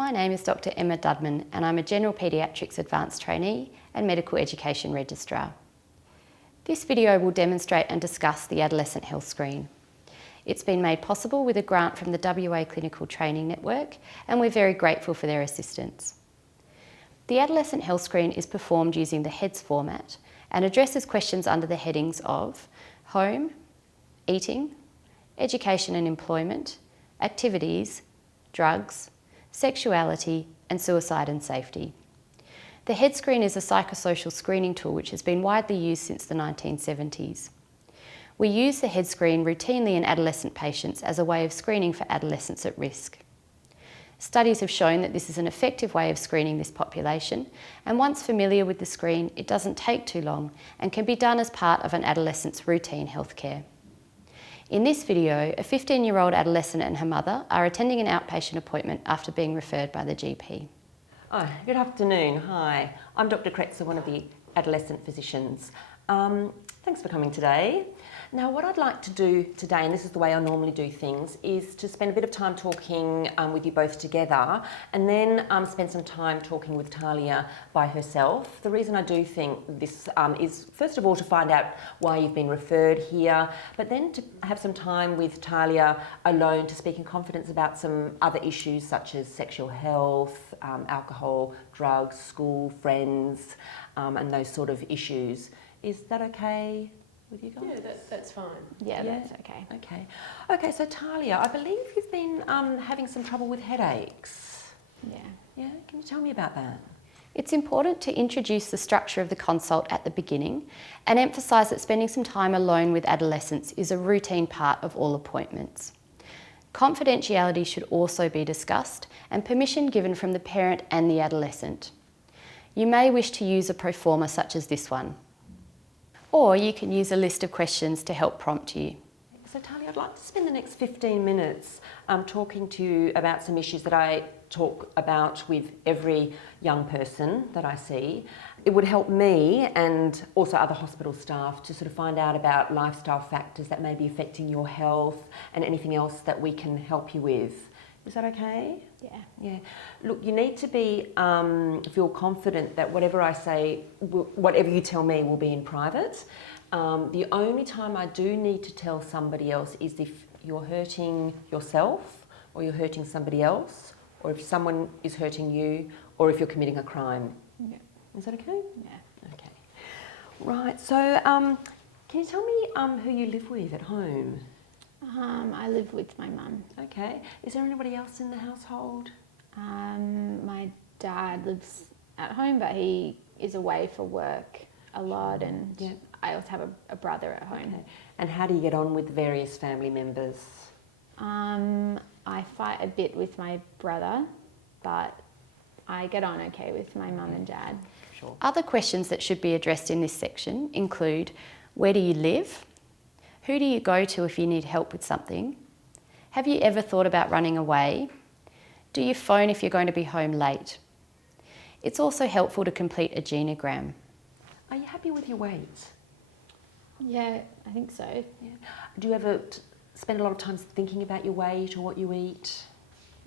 My name is Dr. Emma Dudman and I'm a General Paediatrics Advanced Trainee and Medical Education Registrar. This video will demonstrate and discuss the Adolescent Health Screen. It's been made possible with a grant from the WA Clinical Training Network and we're very grateful for their assistance. The Adolescent Health Screen is performed using the HEADSS format and addresses questions under the headings of home, eating, education and employment, activities, drugs, sexuality and suicide and safety. The HEADSS screen is a psychosocial screening tool which has been widely used since the 1970s. We use the HEADSS screen routinely in adolescent patients as a way of screening for adolescents at risk. Studies have shown that this is an effective way of screening this population, and once familiar with the screen, it doesn't take too long and can be done as part of an adolescent's routine healthcare. In this video, a 15-year-old adolescent and her mother are attending an outpatient appointment after being referred by the GP. Oh, good afternoon. Hi, I'm Dr. Kretzer, one of the adolescent physicians. Thanks for coming today. Now, what I'd like to do today, and this is the way I normally do things, is to spend a bit of time talking with you both together and then spend some time talking with Talia by herself. The reason I do think this is, first of all, to find out why you've been referred here, but then to have some time with Talia alone to speak in confidence about some other issues such as sexual health, alcohol, drugs, school, friends, and those sort of issues. Is that okay with you guys? Yeah, that's fine. Yeah, that's okay. Okay, so Talia, I believe you've been having some trouble with headaches. Yeah, can you tell me about that? It's important to introduce the structure of the consult at the beginning and emphasise that spending some time alone with adolescents is a routine part of all appointments. Confidentiality should also be discussed and permission given from the parent and the adolescent. You may wish to use a pro forma such as this one, or you can use a list of questions to help prompt you. So Talia, I'd like to spend the next 15 minutes talking to you about some issues that I talk about with every young person that I see. It would help me and also other hospital staff to sort of find out about lifestyle factors that may be affecting your health and anything else that we can help you with. Is that okay? Yeah. Look, you need to be feel confident that whatever I say, whatever you tell me will be in private. The only time I do need to tell somebody else is if you're hurting yourself or you're hurting somebody else, or if someone is hurting you, or if you're committing a crime. Yeah. Is that okay? Yeah. Okay. Right, so can you tell me who you live with at home? I live with my mum. Okay. Is there anybody else in the household? My dad lives at home, but he is away for work a lot, and Yeah. I also have a brother at home. Okay. And how do you get on with various family members? I fight a bit with my brother, but I get on okay with my mum and dad. Sure. Other questions that should be addressed in this section include: where do you live? Who do you go to if you need help with something? Have you ever thought about running away? Do you phone if you're going to be home late? It's also helpful to complete a genogram. Are you happy with your weight? Yeah, I think so. Yeah. Do you ever spend a lot of time thinking about your weight or what you eat?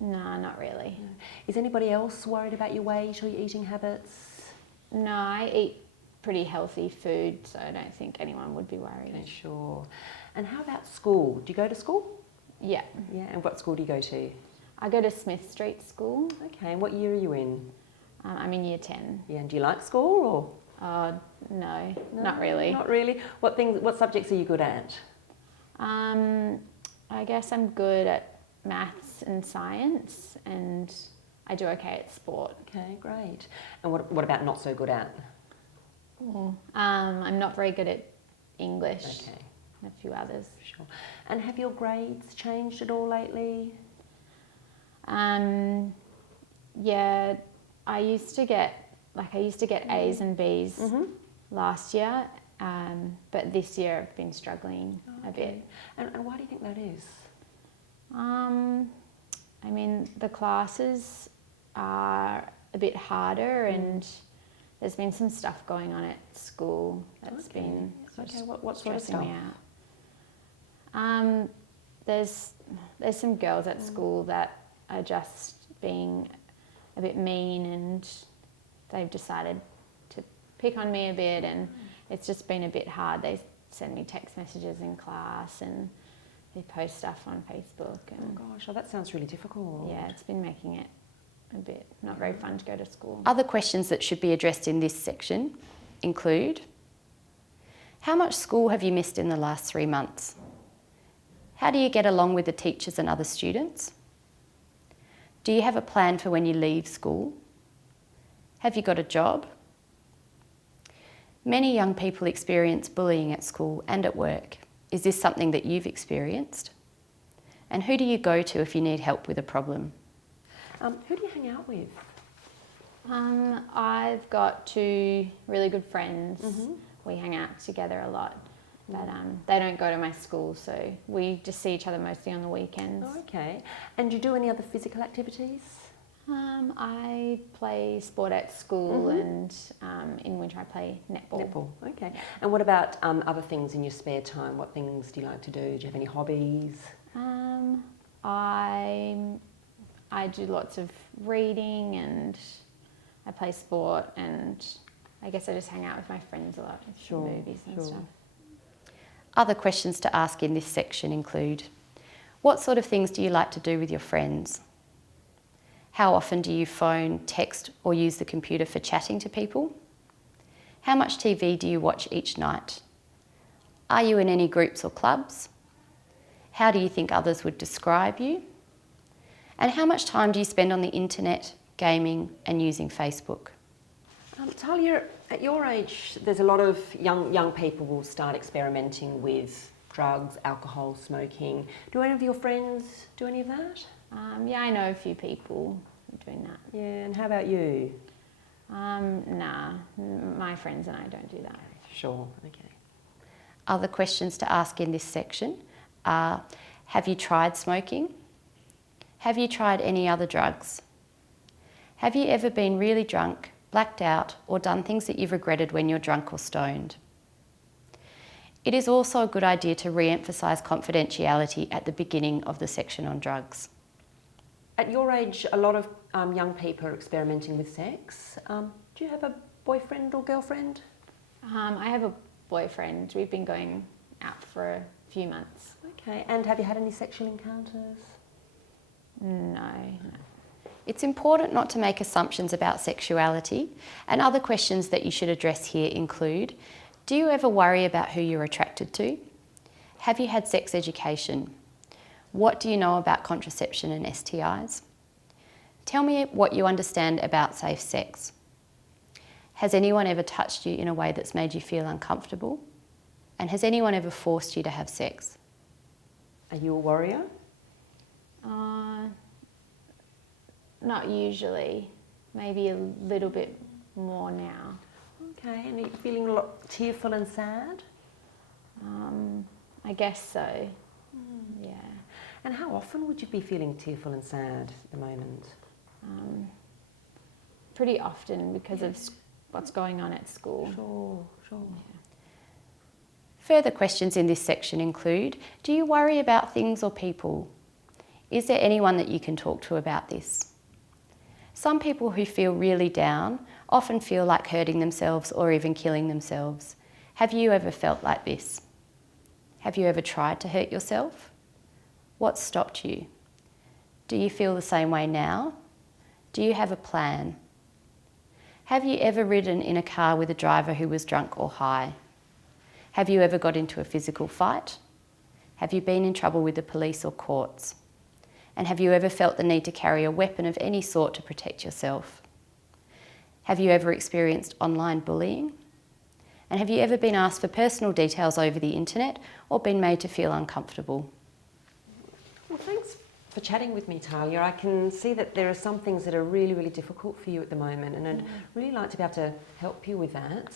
No, not really. No. Is anybody else worried about your weight or your eating habits? No, I eat pretty healthy food, so I don't think anyone would be worried. Yeah, sure. And how about school? Do you go to school? Yeah. Yeah, and what school do you go to? I go to Smith Street School. Okay, and what year are you in? I'm in year 10. Yeah, and do you like school or? No, not really. Not really. What subjects are you good at? I guess I'm good at maths and science, and I do okay at sport. Okay, great. And what about not so good at? I'm not very good at English. Okay. And a few others. Sure. And have your grades changed at all lately? Yeah, I used to get A's and B's last year, but this year I've been struggling a bit. And why do you think that is? I mean, the classes are a bit harder, and there's been some stuff going on at school that's been what sort of stressing stuff? me out. There's some girls at school that are just being a bit mean, and they've decided to pick on me a bit, and it's just been a bit hard. They send me text messages in class, and they post stuff on Facebook. And oh gosh, that sounds really difficult. yeah, it's been making it a bit not very fun to go to school. Other questions that should be addressed in this section include: how much school have you missed in the last 3 months? How do you get along with the teachers and other students? Do you have a plan for when you leave school? Have you got a job? Many young people experience bullying at school and at work. Is this something that you've experienced? And who do you go to if you need help with a problem? Who do you hang out with? I've got 2 really good friends. We hang out together a lot, but they don't go to my school, so we just see each other mostly on the weekends. Oh, okay. And do you do any other physical activities? I play sport at school, and in winter I play netball. Netball, okay. And what about other things in your spare time? What things do you like to do? Do you have any hobbies? I do lots of reading, and I play sport, and I guess I just hang out with my friends a lot, with movies and stuff. Other questions to ask in this section include: what sort of things do you like to do with your friends? How often do you phone, text, or use the computer for chatting to people? How much TV do you watch each night? Are you in any groups or clubs? How do you think others would describe you? And how much time do you spend on the internet, gaming, and using Facebook? Talia, at your age, there's a lot of young people will start experimenting with drugs, alcohol, smoking. Do any of your friends do any of that? Yeah, I know a few people doing that. Yeah, and how about you? Nah, my friends and I don't do that. Sure, okay. Other questions to ask in this section are: have you tried smoking? Have you tried any other drugs? Have you ever been really drunk, blacked out, or done things that you've regretted when you're drunk or stoned? It is also a good idea to re-emphasise confidentiality at the beginning of the section on drugs. At your age, a lot of young people are experimenting with sex. Do you have a boyfriend or girlfriend? I have a boyfriend. We've been going out for a few months. Okay, and have you had any sexual encounters? No. It's important not to make assumptions about sexuality, and other questions that you should address here include: do you ever worry about who you're attracted to? Have you had sex education? What do you know about contraception and STIs? Tell me what you understand about safe sex. Has anyone ever touched you in a way that's made you feel uncomfortable? And has anyone ever forced you to have sex? Are you a warrior? Not usually. Maybe a little bit more now. Okay, and are you feeling a lot tearful and sad? I guess so. Yeah. And how often would you be feeling tearful and sad at the moment? Pretty often because of what's going on at school. Sure. Yeah. Further questions in this section include: do you worry about things or people? Is there anyone that you can talk to about this? Some people who feel really down often feel like hurting themselves or even killing themselves. Have you ever felt like this? Have you ever tried to hurt yourself? What stopped you? Do you feel the same way now? Do you have a plan? Have you ever ridden in a car with a driver who was drunk or high? Have you ever got into a physical fight? Have you been in trouble with the police or courts? And have you ever felt the need to carry a weapon of any sort to protect yourself? Have you ever experienced online bullying? And have you ever been asked for personal details over the internet or been made to feel uncomfortable? Well, thanks for chatting with me, Talia. I can see that there are some things that are really, really difficult for you at the moment, and I'd really like to be able to help you with that.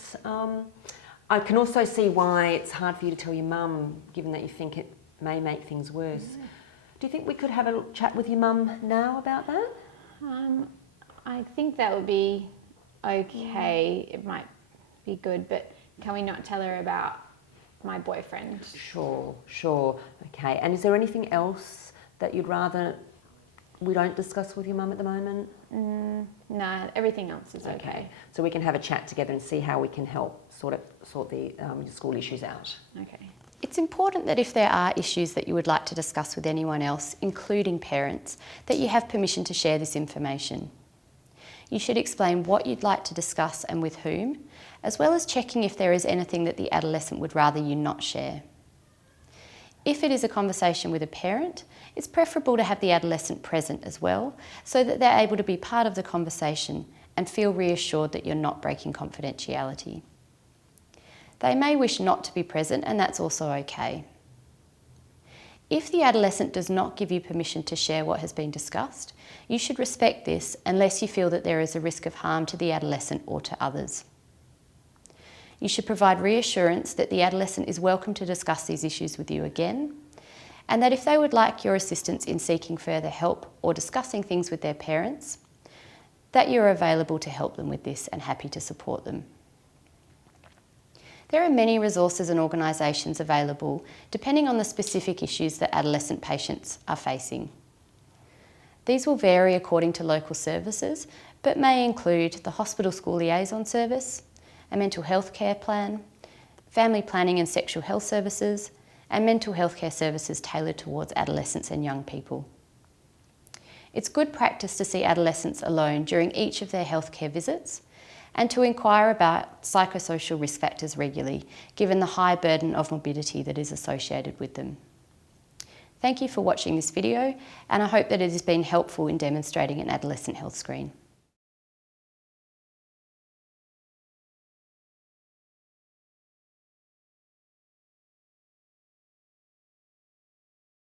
I can also see why it's hard for you to tell your mum, given that you think it may make things worse. Yeah. Do you think we could have a chat with your mum now about that? I think that would be okay. It might be good, but can we not tell her about my boyfriend? Sure. Okay. And is there anything else that you'd rather we don't discuss with your mum at the moment? No, everything else is okay. So we can have a chat together and see how we can help sort the school issues out. Okay. It's important that if there are issues that you would like to discuss with anyone else, including parents, that you have permission to share this information. You should explain what you'd like to discuss and with whom, as well as checking if there is anything that the adolescent would rather you not share. If it is a conversation with a parent, it's preferable to have the adolescent present as well, so that they're able to be part of the conversation and feel reassured that you're not breaking confidentiality. They may wish not to be present, and that's also okay. If the adolescent does not give you permission to share what has been discussed, you should respect this unless you feel that there is a risk of harm to the adolescent or to others. You should provide reassurance that the adolescent is welcome to discuss these issues with you again, and that if they would like your assistance in seeking further help or discussing things with their parents, that you're available to help them with this and happy to support them. There are many resources and organisations available depending on the specific issues that adolescent patients are facing. These will vary according to local services, but may include the Hospital School Liaison Service, a mental health care plan, family planning and sexual health services, and mental health care services tailored towards adolescents and young people. It's good practice to see adolescents alone during each of their healthcare visits, and to inquire about psychosocial risk factors regularly, given the high burden of morbidity that is associated with them. Thank you for watching this video, and I hope that it has been helpful in demonstrating an adolescent health screen.